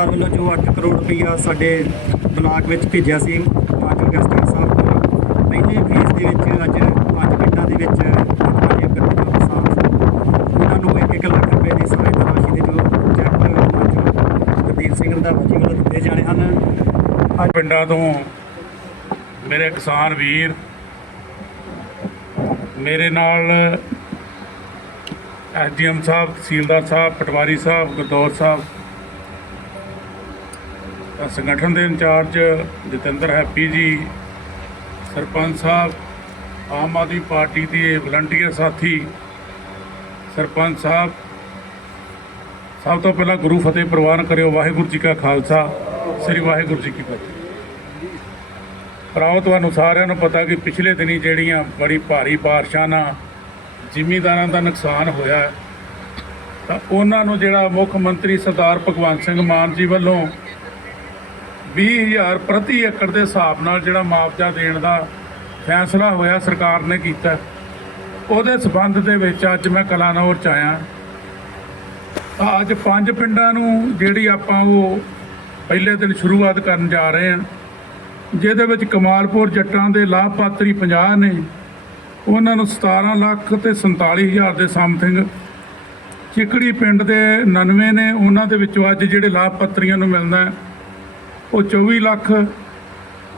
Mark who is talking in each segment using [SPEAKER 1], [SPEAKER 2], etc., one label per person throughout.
[SPEAKER 1] ਸਰਕਾਰ ਵੱਲੋਂ ਜੋ 8 ਕਰੋੜ ਰੁਪਈਆ ਸਾਡੇ ਬਲਾਕ ਵਿੱਚ ਭੇਜਿਆ ਸੀ ਅੱਜ ਗਸਟਰ ਸਾਹਿਬ ਕੋਲ। ਪਹਿਲੇ ਫੇਜ਼ ਦੇ ਵਿੱਚ ਅੱਜ ਪੰਜ ਪਿੰਡਾਂ ਦੇ ਵਿੱਚ ਉਹਨਾਂ ਨੂੰ 1 ਲੱਖ ਰੁਪਏ ਦੀ ਸਹਾਇਤਾ ਰਾਸ਼ੀ ਦੇ ਜੋ ਚੈੱਕ ਅੱਜ ਗੁਰਦੀਪ ਸਿੰਘ ਰੰਧਾਵਾ ਜੀ ਵੱਲੋਂ ਦਿੱਤੇ ਜਾਣੇ ਹਨ। ਅੱਜ
[SPEAKER 2] ਪਿੰਡਾਂ ਤੋਂ ਮੇਰੇ ਕਿਸਾਨ ਵੀਰ, ਮੇਰੇ ਨਾਲ ਐਸਡੀਐਮ ਸਾਹਿਬ ਤਹਿਸੀਲਦਾਰ ਸਾਹਿਬ, ਪਟਵਾਰੀ ਸਾਹਿਬ ਗਦੌਰ ਸਾਹਿਬ ਸੰਗਠਨ ਦੇ ਇੰਚਾਰਜ ਜਤਿੰਦਰ ਹੈਪੀ ਜੀ, ਸਰਪੰਚ ਸਾਹਿਬ, ਆਮ ਆਦਮੀ ਪਾਰਟੀ ਦੇ ਵਲੰਟੀਅਰ ਸਾਥੀ, ਸਰਪੰਚ ਸਾਹਿਬ, ਸਭ ਤੋਂ ਪਹਿਲਾਂ ਗੁਰੂ ਫਤਿਹ ਪ੍ਰਵਾਨ ਕਰਿਓ, ਵਾਹਿਗੁਰੂ ਜੀ ਕਾ ਖਾਲਸਾ, ਸ੍ਰੀ ਵਾਹਿਗੁਰੂ ਜੀ ਕੀ ਫਤਿਹ। ਭਰਾਓ ਤੁਹਾਨੂੰ ਸਾਰਿਆਂ ਨੂੰ ਪਤਾ ਕਿ ਪਿਛਲੇ ਦਿਨੀ ਜਿਹੜੀਆਂ ਬੜੀ ਭਾਰੀ ਬਾਰਿਸ਼ਾਂ ਨਾਲ ਜ਼ਿਮੀਂਦਾਰਾਂ ਦਾ ਨੁਕਸਾਨ ਹੋਇਆ ਤਾਂ ਉਹਨਾਂ ਨੂੰ ਜਿਹੜਾ ਮੁੱਖ ਮੰਤਰੀ ਸਰਦਾਰ ਭਗਵੰਤ ਸਿੰਘ ਮਾਨ ਜੀ ਵੱਲੋਂ 20000 ਪ੍ਰਤੀ ਏਕੜ ਦੇ ਹਿਸਾਬ ਨਾਲ ਜਿਹੜਾ ਮੁਆਵਜ਼ਾ ਦੇਣ ਦਾ ਫੈਸਲਾ ਹੋਇਆ ਸਰਕਾਰ ਨੇ ਕੀਤਾ। ਉਹਦੇ ਸਬੰਧ ਦੇ ਵਿੱਚ ਅੱਜ ਮੈਂ ਕਲਾਨੌਰ ਚ ਆਇਆ। ਅੱਜ ਪੰਜ ਪਿੰਡਾਂ ਨੂੰ ਜਿਹੜੀ ਆਪਾਂ ਉਹ ਪਹਿਲੇ ਦਿਨ ਸ਼ੁਰੂਆਤ ਕਰਨ ਜਾ ਰਹੇ ਹਾਂ ਜਿਹਦੇ ਵਿੱਚ ਕਮਾਲਪੁਰ ਜੱਟਾਂ ਦੇ ਲਾਭਪਾਤਰੀ 50 ਨੇ ਉਹਨਾਂ ਨੂੰ 17 ਲੱਖ ਤੇ 47000 ਦੇ ਸਮਥਿੰਗ। ਚਿਕੜੀ ਪਿੰਡ ਦੇ 99 ਨੇ ਉਹਨਾਂ ਦੇ ਵਿੱਚੋਂ ਅੱਜ ਜਿਹੜੇ ਲਾਭਪਾਤਰੀਆਂ ਨੂੰ ਮਿਲਦਾ ਹੈ, ਉਹ 24 ਲੱਖ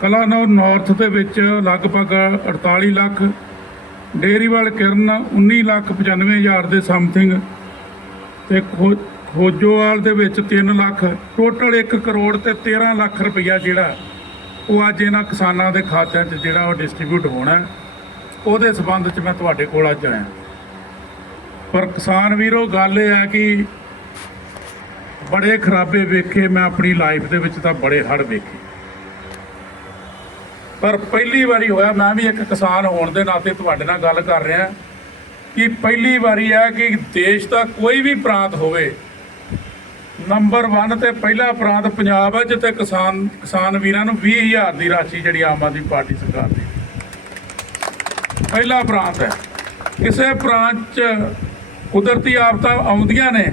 [SPEAKER 2] ਕਲਾਨੌਰ ਨਾਰਥ ਦੇ ਵਿੱਚ ਲਗਭਗ 48 ਲੱਖ, ਡੇਰੀਵਾਲ ਕਿਰਨ 19 ਲੱਖ 95000 ਦੇ ਸਮਥਿੰਗ ਤੇ ਖੋ- ਖੋਜੋਵਾਲ ਦੇ ਵਿੱਚ 3 ਲੱਖ ਟੋਟਲ 1 ਕਰੋੜ ਤੇ 13 ਲੱਖ ਰੁਪਈਆ ਜਿਹੜਾ ਉਹ ਅੱਜ ਇਹਨਾਂ ਕਿਸਾਨਾਂ ਦੇ ਖਾਤਿਆਂ 'ਚ ਜਿਹੜਾ ਉਹ ਡਿਸਟ੍ਰੀਬਿਊਟ ਹੋਣਾ। ਉਹਦੇ ਸਬੰਧ 'ਚ ਮੈਂ ਤੁਹਾਡੇ ਕੋਲ ਅੱਜ ਆਇਆ। ਪਰ ਕਿਸਾਨ ਵੀਰੋ, ਗੱਲ ਇਹ ਹੈ ਕਿ ਬੜੇ ਖਰਾਬੇ ਵੇਖੇ, ਮੈਂ ਆਪਣੀ ਲਾਈਫ ਦੇ ਵਿੱਚ ਤਾਂ ਬੜੇ ਹੜ ਵੇਖੇ। ਪਰ ਪਹਿਲੀ ਵਾਰੀ ਹੋਇਆ, ਮੈਂ ਵੀ ਇੱਕ ਕਿਸਾਨ ਹੋਣ ਦੇ ਨਾਤੇ ਤੁਹਾਡੇ ਨਾਲ ਗੱਲ ਕਰ ਰਿਹਾ ਕਿ ਪਹਿਲੀ ਵਾਰੀ ਹੈ ਕਿ ਦੇਸ਼ ਦਾ ਕੋਈ ਵੀ ਪ੍ਰਾਂਤ ਹੋਵੇ ਨੰਬਰ 1 ਤੇ ਪਹਿਲਾ ਪ੍ਰਾਂਤ ਪੰਜਾਬ ਹੈ, ਜਿੱਥੇ ਕਿਸਾਨ ਕਿਸਾਨ ਵੀਰਾਂ ਨੂੰ 20000 ਦੀ ਰਾਸ਼ੀ ਜਿਹੜੀ ਆਮ ਆਦਮੀ ਪਾਰਟੀ ਸਰਕਾਰ ਦੀ। ਪਹਿਲਾ ਪ੍ਰਾਂਤ ਹੈ। ਕਿਸੇ ਪ੍ਰਾਂਤ 'ਚ ਕੁਦਰਤੀ ਆਫਤਾਂ ਆਉਂਦੀਆਂ ਨੇ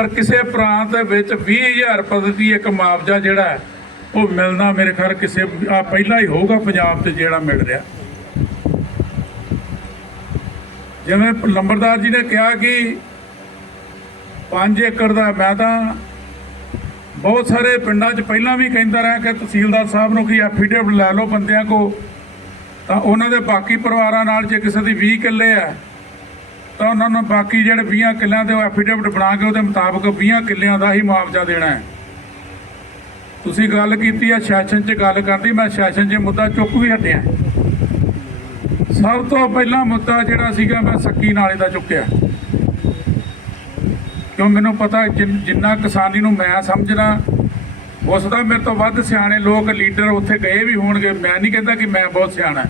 [SPEAKER 2] ਪਰ ਕਿਸੇ ਪ੍ਰਾਂਤ ਦੇ ਵਿੱਚ 20000 ਰੁਪਏ ਦੀ ਇੱਕ ਮੁਆਵਜ਼ਾ ਜਿਹੜਾ ਹੈ, ਉਹ ਮਿਲਣਾ ਮੇਰੇ ਖਿਆਲ ਕਿਸੇ, ਆ ਪਹਿਲਾਂ ਹੀ ਹੋਊਗਾ ਪੰਜਾਬ 'ਚ ਜਿਹੜਾ ਮਿਲ ਰਿਹਾ। ਜਿਵੇਂ ਲੰਬਰਦਾਰ ਜੀ ਨੇ ਕਿਹਾ ਕਿ 5 ਏਕੜ ਦਾ ਮੈਂ ਤਾਂ ਬਹੁਤ ਸਾਰੇ ਪਿੰਡਾਂ 'ਚ ਪਹਿਲਾਂ ਵੀ ਕਹਿੰਦਾ ਰਿਹਾ ਕਿ ਤਹਿਸੀਲਦਾਰ ਸਾਹਿਬ ਨੂੰ ਕੀ ਐਫੀਡੇਵਿਟ ਲੈ ਲਓ ਬੰਦਿਆਂ ਕੋ ਤਾਂ ਉਹਨਾਂ ਦੇ ਬਾਕੀ ਪਰਿਵਾਰਾਂ ਨਾਲ ਜੇ ਕਿਸੇ ਦੀ 20 ਕਿੱਲੇ ਆ ਤਾਂ ਉਹਨਾਂ ਨੂੰ ਬਾਕੀ ਜਿਹੜੇ 20 ਕਿੱਲਿਆਂ ਦੇ ਉਹ ਐਫੀਡੇਵਿਟ ਬਣਾ ਕੇ ਉਹਦੇ ਮੁਤਾਬਕ 20 ਕਿੱਲਿਆਂ ਦਾ ਹੀ ਮੁਆਵਜ਼ਾ ਦੇਣਾ ਹੈ। ਤੁਸੀਂ ਗੱਲ ਕੀਤੀ ਆ, ਸੈਸ਼ਨ 'ਚ ਗੱਲ ਕਰਦੀ, ਮੈਂ ਸੈਸ਼ਨ 'ਚ ਮੁੱਦਾ ਚੁੱਕ ਵੀ ਹਟਿਆ। ਸਭ ਤੋਂ ਪਹਿਲਾ ਮੁੱਦਾ ਜਿਹੜਾ ਸੀਗਾ, ਮੈਂ ਸੱਕੀ ਨਾਲੇ ਦਾ ਚੁੱਕਿਆ। ਕਿਉਂ ਮੈਨੂੰ ਪਤਾ, ਜਿਨ- ਜਿੰਨਾ ਕਿਸਾਨੀ ਨੂੰ ਮੈਂ ਸਮਝਣਾ ਉਸ ਦਾ ਮੇਰੇ ਤੋਂ ਵੱਧ ਸਿਆਣੇ ਲੋਕ, ਲੀਡਰ ਉੱਥੇ ਗਏ ਵੀ ਹੋਣਗੇ। ਮੈਂ ਨਹੀਂ ਕਹਿੰਦਾ ਕਿ ਮੈਂ ਬਹੁਤ ਸਿਆਣਾ।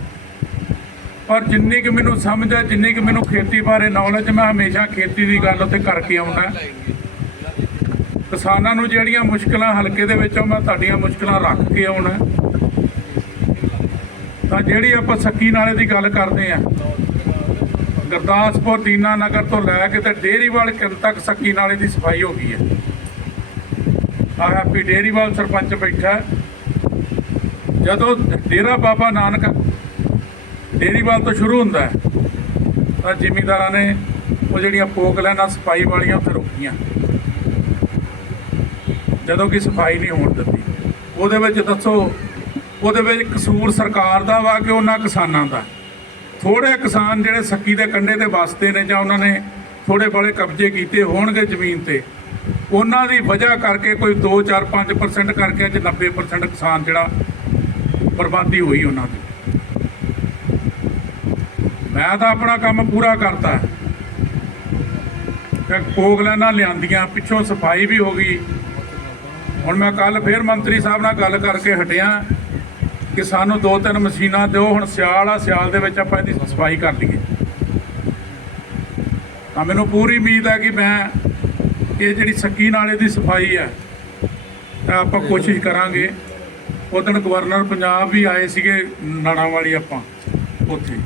[SPEAKER 2] ਪਰ ਜਿੰਨੀ ਕਿ ਮੈਨੂੰ ਸਮਝ ਹੈ, ਜਿੰਨੀ ਕਿ ਮੈਨੂੰ ਖੇਤੀ ਬਾਰੇ ਨੌਲੇਜ ਮੈਂ ਹਮੇਸ਼ਾ ਖੇਤੀ ਦੀ ਗੱਲ ਉੱਥੇ ਕਰਕੇ ਆਉਣਾ ਕਿਸਾਨਾਂ ਨੂੰ ਜਿਹੜੀਆਂ ਮੁਸ਼ਕਲਾਂ ਹਲਕੇ ਦੇ ਵਿੱਚੋਂ ਮੈਂ ਤੁਹਾਡੀਆਂ ਮੁਸ਼ਕਲਾਂ ਰੱਖ ਕੇ ਆਉਣਾ ਤਾਂ ਜਿਹੜੀ ਆਪਾਂ ਸੱਕੀ ਨਾਲੇ ਦੀ ਗੱਲ ਕਰਦੇ ਆ ਗੁਰਦਾਸਪੁਰ ਦੀਨਾ ਨਗਰ ਤੋਂ ਲੈ ਕੇ ਤੇ ਡੇਰੀਵਾਲ ਕਿੰਨ ਤੱਕ ਸੱਕੀ ਨਾਲੇ ਦੀ ਸਫ਼ਾਈ ਹੋ ਗਈ ਹੈ। ਆ ਹੈਪੀ ਡੇਰੀਵਾਲ ਸਰਪੰਚ ਬੈਠਾ ਜਦੋਂ ਡੇਰਾ ਬਾਬਾ ਨਾਨਕ ਡੇਰੀਵਾਲ ਤੋਂ ਸ਼ੁਰੂ ਹੁੰਦਾ ਹੈ, ਤਾਂ ਜ਼ਿਮੀਂਦਾਰਾਂ ਨੇ ਉਹ ਜਿਹੜੀਆਂ ਪੋਕ ਲੈਣਾ ਸਫ਼ਾਈ ਵਾਲੀਆਂ ਉੱਥੇ ਰੋਕੀਆਂ। ਜਦੋਂ ਕਿ ਸਫ਼ਾਈ ਨਹੀਂ ਹੋਣ ਦਿੱਤੀ ਉਹਦੇ ਵਿੱਚ ਦੱਸੋ, ਉਹਦੇ ਵਿੱਚ ਕਸੂਰ ਸਰਕਾਰ ਦਾ ਵਾ ਕਿ ਉਹਨਾਂ ਕਿਸਾਨਾਂ ਦਾ? ਥੋੜੇ ਕਿਸਾਨ ਜਿਹੜੇ ਸੱਕੀ ਦੇ ਕੰਢੇ ਤੇ ਵਸਦੇ ਨੇ ਜਾਂ ਉਹਨਾਂ ਨੇ ਥੋੜੇ ਬੜੇ ਕਬਜ਼ੇ ਕੀਤੇ ਹੋਣਗੇ ਜ਼ਮੀਨ ਤੇ, ਉਹਨਾਂ ਦੀ ਵਜ੍ਹਾ ਕਰਕੇ ਕੋਈ 2 4 5% ਕਰਕੇ ਅੱਜ 90% ਕਿਸਾਨ ਜਿਹੜਾ ਬਰਬਾਦੀ ਹੋਈ ਉਹਨਾਂ ਦੀ। ਮੈਂ ਤਾਂ ਆਪਣਾ ਕੰਮ ਪੂਰਾ ਕਰਤਾ। ਤੇ ਕੋਕ ਲਿਆਂਦੀਆਂ, ਪਿੱਛੋਂ ਸਫ਼ਾਈ ਵੀ ਹੋ ਗਈ। ਹੁਣ ਮੈਂ ਕੱਲ ਫੇਰ ਮੰਤਰੀ ਸਾਹਿਬ ਨਾਲ ਗੱਲ ਕਰਕੇ ਹਟਿਆ ਕਿ ਸਾਨੂੰ ਦੋ ਤਿੰਨ ਮਸ਼ੀਨਾਂ ਦਿਓ, ਹੁਣ ਸਿਆਲ ਆ, ਸਿਆਲ ਦੇ ਵਿੱਚ ਆਪਾਂ ਇਹਦੀ ਸਫ਼ਾਈ ਕਰ ਲਈਏ। ਤਾਂ ਮੈਨੂੰ ਪੂਰੀ ਉਮੀਦ ਹੈ ਕਿ ਮੈਂ ਇਹ ਜਿਹੜੀ ਸੱਕੀ ਨਾਲੇ ਦੀ ਸਫ਼ਾਈ ਹੈ, ਤਾਂ ਆਪਾਂ ਕੋਸ਼ਿਸ਼ ਕਰਾਂਗੇ। ਉਦੋਂ ਗਵਰਨਰ ਪੰਜਾਬ ਵੀ ਆਏ ਸੀਗੇ ਨਾਣਾ ਵਾਲੀ ਆਪਾਂ, ਉੱਥੇ।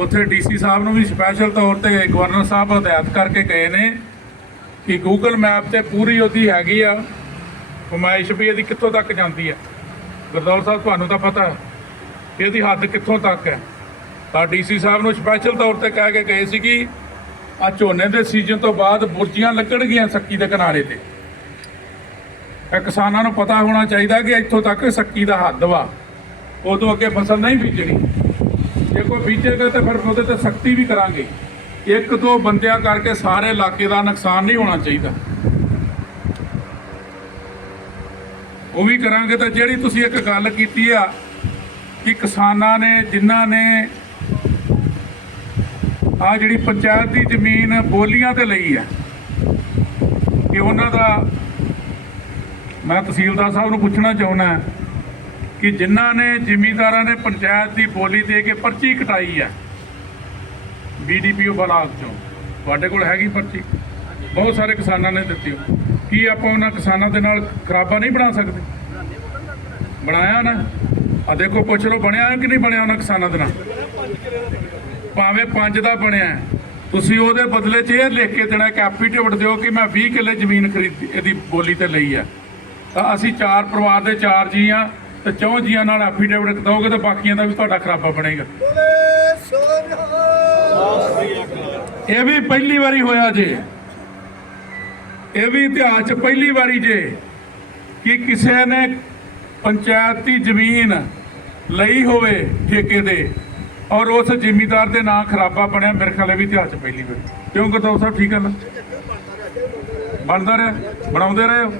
[SPEAKER 2] ਉੱਥੇ ਡੀਸੀ ਸਾਹਿਬ ਨੂੰ ਵੀ ਸਪੈਸ਼ਲ ਤੌਰ ਤੇ ਗਵਰਨਰ ਸਾਹਿਬ ਹਦਾਇਤ ਕਰਕੇ ਗਏ ਨੇ ਕਿ ਗੂਗਲ ਮੈਪ ਤੇ ਪੂਰੀ ਉਹਦੀ ਹੈਗੀ ਆ ਫਮਾਇਸ਼ ਵੀ ਇਹਦੀ ਕਿੱਥੋਂ ਤੱਕ ਜਾਂਦੀ ਹੈ ਗੁਰਦੌਲ ਸਾਹਿਬ, ਤੁਹਾਨੂੰ ਤਾਂ ਪਤਾ ਹੈ ਇਹਦੀ ਹੱਦ ਕਿੱਥੋਂ ਤੱਕ ਹੈ। ਤਾਂ ਡੀਸੀ ਸਾਹਿਬ ਨੂੰ ਸਪੈਸ਼ਲ ਤੌਰ ਤੇ ਕਹਿ ਕੇ ਗਏ ਸੀ ਕਿ ਆ ਝੋਨੇ ਦੇ ਸੀਜ਼ਨ ਤੋਂ ਬਾਅਦ ਬੁਰਜੀਆਂ ਲੱਗਣਗੀਆਂ ਸੱਕੀ ਦੇ ਕਿਨਾਰੇ ਤੇ। ਇਹ ਕਿਸਾਨਾਂ ਨੂੰ ਪਤਾ ਹੋਣਾ ਚਾਹੀਦਾ ਕਿ ਇੱਥੋਂ ਤੱਕ ਸੱਕੀ ਦਾ ਹੱਦ ਵਾ। ਉਦੋਂ ਅੱਗੇ ਫਸਲ ਨਹੀਂ ਬੀਜਣੀ। ਜੇ ਕੋਈ ਬੀਜੇਗਾ ਤਾਂ ਫਿਰ ਉਹਦੇ ਤੇ ਸਖਤੀ ਵੀ ਕਰਾਂਗੇ। ਇੱਕ ਦੋ ਬੰਦਿਆਂ ਕਰਕੇ ਸਾਰੇ ਇਲਾਕੇ ਦਾ ਨੁਕਸਾਨ ਨਹੀਂ ਹੋਣਾ ਚਾਹੀਦਾ। ਉਹ ਵੀ ਕਰਾਂਗੇ ਤਾਂ ਜਿਹੜੀ ਤੁਸੀਂ ਇੱਕ ਗੱਲ ਕੀਤੀ ਆ ਕਿ ਕਿਸਾਨਾਂ ਨੇ, ਜਿਨ੍ਹਾਂ ਨੇ ਆ ਜਿਹੜੀ ਪੰਚਾਇਤ ਦੀ ਜ਼ਮੀਨ ਬੋਲੀਆਂ ਤੇ ਲਈ ਹੈ ਕਿ ਉਹਨਾਂ ਦਾ ਮੈਂ ਤਹਿਸੀਲਦਾਰ ਸਾਹਿਬ ਨੂੰ ਪੁੱਛਣਾ ਚਾਹੁੰਦਾ ਕਿ ਜਿਨ੍ਹਾਂ ਨੇ ਜ਼ਿਮੀਂਦਾਰਾਂ ਨੇ ਪੰਚਾਇਤ ਦੀ ਬੋਲੀ ਦੇ ਕੇ ਪਰਚੀ ਕਟਾਈ ਹੈ। ਬੀਡੀਪੀਓ ਬਲਾਕ ਚੋਂ। ਤੁਹਾਡੇ ਕੋਲ ਹੈਗੀ ਪਰਚੀ? ਬਹੁਤ ਸਾਰੇ ਕਿਸਾਨਾਂ ਨੇ ਦਿੱਤੀ। ਹੋ ਕੀ ਆਪਾਂ ਉਹਨਾਂ ਕਿਸਾਨਾਂ ਦੇ ਨਾਲ ਖਰਾਬਾ ਨਹੀਂ ਬਣਾ ਸਕਦੇ? ਬਣਾਇਆ ਨਾ? ਆ ਦੇਖੋ, ਪੁੱਛ ਲਓ, ਬਣਿਆ ਕਿ ਨਹੀਂ ਬਣਿਆ ਉਹਨਾਂ ਕਿਸਾਨਾਂ ਦੇ ਨਾਲ? ਭਾਵੇਂ ਪੰਜ ਦਾ ਬਣਿਆ ਤੁਸੀਂ ਉਹਦੇ ਬਦਲੇ 'ਚ ਇਹ ਲਿਖ ਕੇ ਦੇਣਾ ਕਿ ਐਫੀਡੇਵਿਟ ਦਿਓ ਕਿ ਮੈਂ 20 ਕਿੱਲੇ ਜ਼ਮੀਨ ਖਰੀਦੀ, ਇਹਦੀ ਬੋਲੀ ਤੇ ਲਈ ਆ ਤਾਂ ਅਸੀਂ ਚਾਰ ਪਰਿਵਾਰ ਦੇ ਚਾਰ ਜੀ ਆ ਤੇ ਚੌਂ ਜੀਆਂ ਨਾਲ ਐਫੀਡੇਵਿਟ ਦੋਗੇ ਤਾਂ ਬਾਕੀਆਂ ਦਾ ਵੀ ਤੁਹਾਡਾ ਖਰਾਬਾ ਬਣੇਗਾ। ਇਹ ਵੀ ਪਹਿਲੀ ਵਾਰੀ ਹੋਇਆ ਜੇ। ਇਹ ਵੀ ਇਤਿਹਾਸ 'ਚ ਪਹਿਲੀ ਵਾਰੀ ਜੇ ਕਿ ਕਿਸੇ ਨੇ ਪੰਚਾਇਤ ਦੀ ਜ਼ਮੀਨ ਲਈ ਹੋਵੇ ਠੇਕੇ ਦੇ ਔਰ ਉਸ ਜ਼ਿਮੀਦਾਰ ਦੇ ਨਾਂ ਖਰਾਬਾ ਬਣਿਆ, ਮੇਰੇ ਖਿਆਲ ਇਹ ਵੀ ਇਤਿਹਾਸ 'ਚ ਪਹਿਲੀ ਵਾਰੀ। ਕਿਉਂ ਗੁਰਦੌਰ ਸਭ ਠੀਕ ਹੈ ਨਾ? ਬਣਦਾ ਰਿਹਾ। ਬਣਾਉਂਦੇ ਰਹੇ ਹੋ?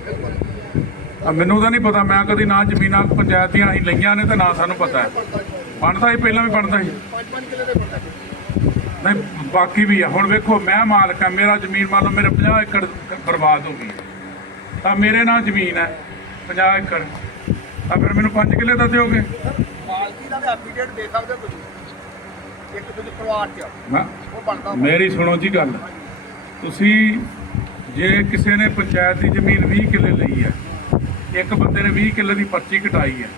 [SPEAKER 2] ਮੈਨੂੰ ਤਾਂ ਨਹੀਂ ਪਤਾ ਮੈਂ ਕਦੀ ਨਾ ਜ਼ਮੀਨਾਂ ਪੰਚਾਇਤ ਦੀਆਂ ਅਸੀਂ ਲਈਆਂ ਨੇ ਤੇ ਨਾ ਸਾਨੂੰ ਪਤਾ ਹੈ। ਬਣਦਾ ਹੀ ਪਹਿਲਾਂ ਵੀ ਬਣਦਾ ਸੀ। ਨਹੀਂ ਬਾਕੀ ਵੀ ਆ। ਹੁਣ ਵੇਖੋ ਮੈਂ ਮਾਲਕ ਆ ਮੇਰਾ ਜ਼ਮੀਨ ਮੰਨ ਲਓ ਮੇਰੇ 50 ਏਕੜ ਬਰਬਾਦ ਹੋ ਗਈ ਤਾਂ ਮੇਰੇ ਨਾਲ ਜ਼ਮੀਨ ਹੈ 50 ਏਕੜ। ਤਾਂ ਫਿਰ ਮੈਨੂੰ 5 ਕਿੱਲੇ ਤਾਂ ਦਿਓਗੇ?
[SPEAKER 3] ਮਾਲਕੀ ਦਾ ਵੀ ਐਫੀਡੇਟ ਦੇ ਸਕਦੇ ਹੋ ਤੁਸੀਂ। ਇੱਕ ਤੁਸੀਂ ਪਰਿਵਾਰ ਚ ਉਹ ਬਣਦਾ
[SPEAKER 2] ਮੇਰੀ ਸੁਣੋ ਜੀ ਗੱਲ। ਤੁਸੀਂ ਜੇ ਕਿਸੇ ਨੇ ਪੰਚਾਇਤ ਦੀ ਜ਼ਮੀਨ 20 ਕਿੱਲੇ ਲਈ ਹੈ ਇੱਕ ਬੰਦੇ ਨੇ 20 ਕਿੱਲੇ ਦੀ ਪਰਚੀ ਕਟਾਈ ਹੈ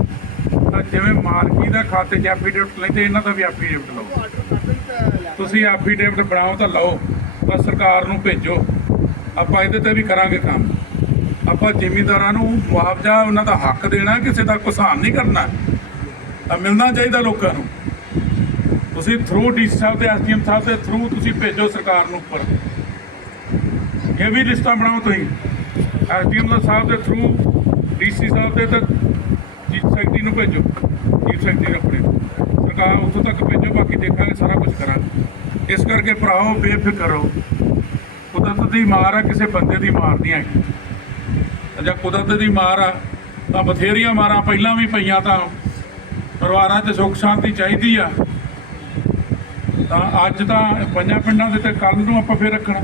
[SPEAKER 2] ਤਾਂ ਜਿਵੇਂ ਮਾਲਕੀ ਦਾ ਖਾਤੇ 'ਚ ਐਫੀਡੇਵਿਟ ਲੈਂਦੇ, ਇਹਨਾਂ ਦਾ ਵੀ ਐਫੀਡੇਵਿਟ ਲਓ। ਤੁਸੀਂ ਐਫੀਡੇਵਿਟ ਬਣਾਓ ਤਾਂ ਲਓ ਤਾਂ ਸਰਕਾਰ ਨੂੰ ਭੇਜੋ। ਆਪਾਂ ਇਹਦੇ ਤੇ ਵੀ ਕਰਾਂਗੇ ਕੰਮ। ਆਪਾਂ ਜ਼ਿਮੀਂਦਾਰਾਂ ਨੂੰ ਮੁਆਵਜ਼ਾ, ਉਹਨਾਂ ਦਾ ਹੱਕ ਦੇਣਾ, ਕਿਸੇ ਦਾ ਕੁਸਾਨ ਨਹੀਂ ਕਰਨਾ। ਤਾਂ ਮਿਲਣਾ ਚਾਹੀਦਾ ਲੋਕਾਂ ਨੂੰ। ਤੁਸੀਂ ਥਰੂ ਡੀਸੀ ਸਾਹਿਬ ਤੇ ਐਸਡੀਐਮ ਸਾਹਿਬ ਦੇ ਥਰੂ ਤੁਸੀਂ ਭੇਜੋ ਸਰਕਾਰ ਨੂੰ ਉੱਪਰ। ਇਹ ਵੀ ਲਿਸਟਾਂ ਬਣਾਓ ਤੁਸੀਂ। ਐਸਡੀਐਮ ਸਾਹਿਬ ਦੇ ਥਰੂ ਡੀਸੀ ਸਾਹਿਬ ਦੇ ਤੇ ਚੀਫ ਸੈਕਟਰੀ ਨੂੰ ਭੇਜੋ, ਚੀਫ ਸੈਕਟਰੀ ਆਪਣੇ ਸਰਕਾਰ ਉੱਥੋਂ ਤੱਕ ਭੇਜੋ, ਬਾਕੀ ਦੇਖਾਂਗੇ, ਸਾਰਾ ਕੁਝ ਕਰਾਂਗੇ। ਇਸ ਕਰਕੇ ਭਰਾਓ ਬੇਫਿਕਰ ਰਹੋ। ਕੁਦਰਤ ਦੀ ਮਾਰ ਆ, ਕਿਸੇ ਬੰਦੇ ਦੀ ਮਾਰ ਨਹੀਂ ਹੈਗੀ। ਜਾਂ ਕੁਦਰਤ ਦੀ ਮਾਰ ਆ, ਤਾਂ ਬਥੇਰੀਆਂ ਮਾਰਾਂ, ਪਹਿਲਾਂ ਵੀ ਪਈਆਂ ਤਾਂ ਪਰਿਵਾਰਾਂ 'ਚ ਸੁੱਖ ਸ਼ਾਂਤੀ ਚਾਹੀਦੀ ਆ। ਤਾਂ ਅੱਜ ਤਾਂ ਪੰਜਾਂ ਪਿੰਡਾਂ ਦੇ ਤੇ ਕੱਲ ਨੂੰ ਆਪਾਂ ਫੇਰ ਰੱਖਣਾ।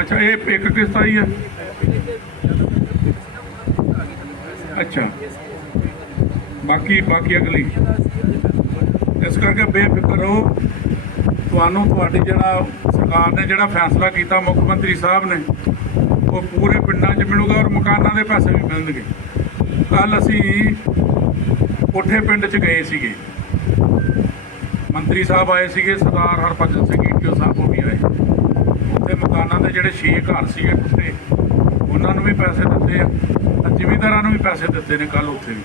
[SPEAKER 2] ਅੱਛਾ, ਇਹ ਇੱਕ ਕਿਸ਼ਤ ਆਈ ਹੈ ਅੱਛਾ। ਬਾਕੀ ਬਾਕੀ ਅਗਲੀ। ਇਸ ਕਰਕੇ ਬੇਫਿਕਰ ਰਹੋ। ਤੁਹਾਨੂੰ ਤੁਹਾਡੀ ਜਿਹੜਾ ਸਰਕਾਰ ਨੇ ਜਿਹੜਾ ਫੈਸਲਾ ਕੀਤਾ, ਮੁੱਖ ਮੰਤਰੀ ਸਾਹਿਬ ਨੇ, ਉਹ ਪੂਰੇ ਪਿੰਡਾਂ 'ਚ ਮਿਲੂਗਾ ਔਰ ਮਕਾਨਾਂ ਦੇ ਪੈਸੇ ਵੀ ਮਿਲਣਗੇ। ਕੱਲ ਅਸੀਂ ਕੋਠੇ ਪਿੰਡ 'ਚ ਗਏ ਸੀਗੇ। ਮੰਤਰੀ ਸਾਹਿਬ ਆਏ ਸੀਗੇ, ਸਰਦਾਰ ਹਰਭਜਨ ਸਿੰਘ ਈਟੀਓ ਸਾਹਿਬ ਉਹ ਵੀ ਆਏ। ਉੱਥੇ ਮਕਾਨਾਂ ਦੇ ਜਿਹੜੇ 6 ਘਰ ਸੀਗੇ ਟੁੱਟੇ, ਉਹਨਾਂ ਨੂੰ ਵੀ ਪੈਸੇ ਦਿੱਤੇ ਆ। ਜ਼ਿਮੀਂਦਾਰਾਂ ਨੂੰ ਵੀ ਪੈਸੇ ਦਿੱਤੇ ਨੇ ਕੱਲ ਉੱਥੇ ਵੀ।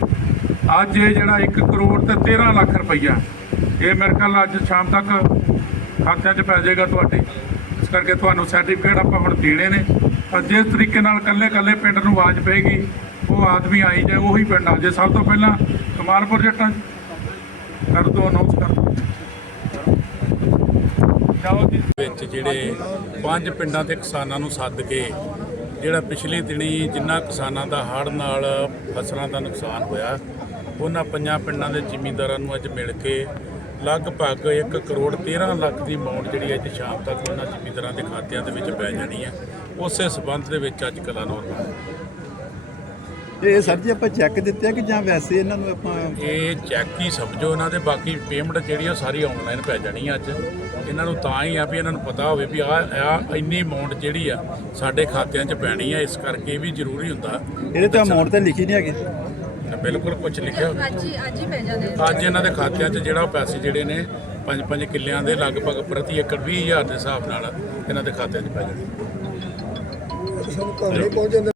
[SPEAKER 2] ਅੱਜ ਇਹ ਜਿਹੜਾ 1 ਕਰੋੜ ਤੇ 13 ਲੱਖ ਰੁਪਈਆ, ਇਹ ਮੇਰੇ ਖਿਆਲ ਅੱਜ ਸ਼ਾਮ ਤੱਕ ਖਾਤਿਆਂ 'ਚ ਪੈ ਜਾਏਗਾ ਤੁਹਾਡੇ। ਇਸ ਕਰਕੇ ਤੁਹਾਨੂੰ ਸਰਟੀਫਿਕੇਟ ਆਪਾਂ ਹੁਣ ਦੇਣੇ ਨੇ। ਪਰ ਜਿਸ ਤਰੀਕੇ ਨਾਲ ਕੱਲੇ ਕੱਲੇ ਪਿੰਡ ਨੂੰ ਆਵਾਜ਼ ਪਏਗੀ, ਉਹ ਆਦਮੀ ਆਈ ਜਾਏ, ਉਹੀ ਪਿੰਡ ਆ ਜੇ ਸਭ ਤੋਂ ਪਹਿਲਾਂ ਕਮਾਲਪੁਰ ਜੱਟਾਂ 'ਚ ਕਰ ਦੋ ਅਨਾਉਂਸ ਕਰ। ਜਾਓ ਜੀ।
[SPEAKER 4] ਵਿੱਚ ਜਿਹੜੇ ਪੰਜ ਪਿੰਡਾਂ ਦੇ ਕਿਸਾਨਾਂ ਨੂੰ ਸੱਦ ਕੇ ਜਿਹੜਾ ਪਿਛਲੇ ਦਿਨੀ ਜਿੰਨਾ ਕਿਸਾਨਾਂ ਦਾ ਹੜ੍ਹ ਨਾਲ ਫਸਲਾਂ ਦਾ ਨੁਕਸਾਨ ਹੋਇਆ, ਉਹਨਾਂ ਪੰਜਾਂ ਪਿੰਡਾਂ ਦੇ ਜ਼ਿਮੀਂਦਾਰਾਂ ਨੂੰ ਅੱਜ ਮਿਲ ਕੇ ਲਗਭਗ 1 ਕਰੋੜ 13 ਲੱਖ ਦੀ ਅਮਾਉਂਟ ਜਿਹੜੀ ਅੱਜ ਸ਼ਾਮ ਤੱਕ ਉਹਨਾਂ ਜ਼ਿਮੀਂਦਾਰਾਂ ਦੇ ਖਾਤਿਆਂ ਦੇ ਵਿੱਚ ਪੈ ਜਾਣੀ ਹੈ। ਉਸੇ ਸਬੰਧ ਦੇ ਵਿੱਚ ਅੱਜ ਕਲਾਨੌਰ
[SPEAKER 5] ਇਹ ਸਰ ਜੀ ਆਪਾਂ ਚੈੱਕ ਦਿੱਤੇ ਆ ਕਿ ਜਾਂ ਵੈਸੇ ਇਹਨਾਂ ਨੂੰ ਆਪਾਂ
[SPEAKER 4] ਇਹ ਚੈੱਕ ਹੀ ਸਮਝੋ ਇਹਨਾਂ ਦੇ ਬਾਕੀ ਪੇਮੈਂਟ ਜਿਹੜੀ ਆ ਸਾਰੀ ਆਨਲਾਈਨ ਪੈ ਜਾਣੀ ਆ ਅੱਜ। ਇਹਨਾਂ ਨੂੰ ਤਾਂ ਹੀ ਆ ਵੀ ਇਹਨਾਂ ਨੂੰ ਪਤਾ ਹੋਵੇ ਵੀ ਆ ਆ ਇੰਨੀ ਅਮਾਉਂਟ ਜਿਹੜੀ ਆ ਸਾਡੇ ਖਾਤਿਆਂ 'ਚ ਪੈਣੀ ਆ ਇਸ ਕਰਕੇ ਵੀ ਜ਼ਰੂਰੀ ਹੁੰਦਾ।
[SPEAKER 5] ਇਹਦੇ ਤੇ ਅਮਾਉਂਟ ਤਾਂ ਲਿਖੀ ਨਹੀਂ ਹੈਗੀ।
[SPEAKER 4] ਬਿਲਕੁਲ ਕੁਝ ਲਿਖਿਆ ਹੋਵੇ।
[SPEAKER 6] ਅੱਜ ਹੀ ਅੱਜ ਹੀ ਪੈ ਜਾਂਦੇ
[SPEAKER 4] ਅੱਜ ਇਹਨਾਂ ਦੇ ਖਾਤਿਆਂ 'ਚ ਜਿਹੜਾ ਉਹ ਪੈਸੇ ਜਿਹੜੇ ਨੇ ਪੰਜ ਪੰਜ ਕਿੱਲਿਆਂ ਦੇ ਲਗਭਗ ਪ੍ਰਤੀ ਏਕੜ 20000 ਦੇ ਹਿਸਾਬ ਨਾਲ ਇਹਨਾਂ ਦੇ ਖਾਤਿਆਂ 'ਚ ਪੈ ਜਾਣੇ।
[SPEAKER 2] ਸਾਨੂੰ ਘਰ ਨਹੀਂ ਪਹੁੰਚ। ਜਾਂਦੇ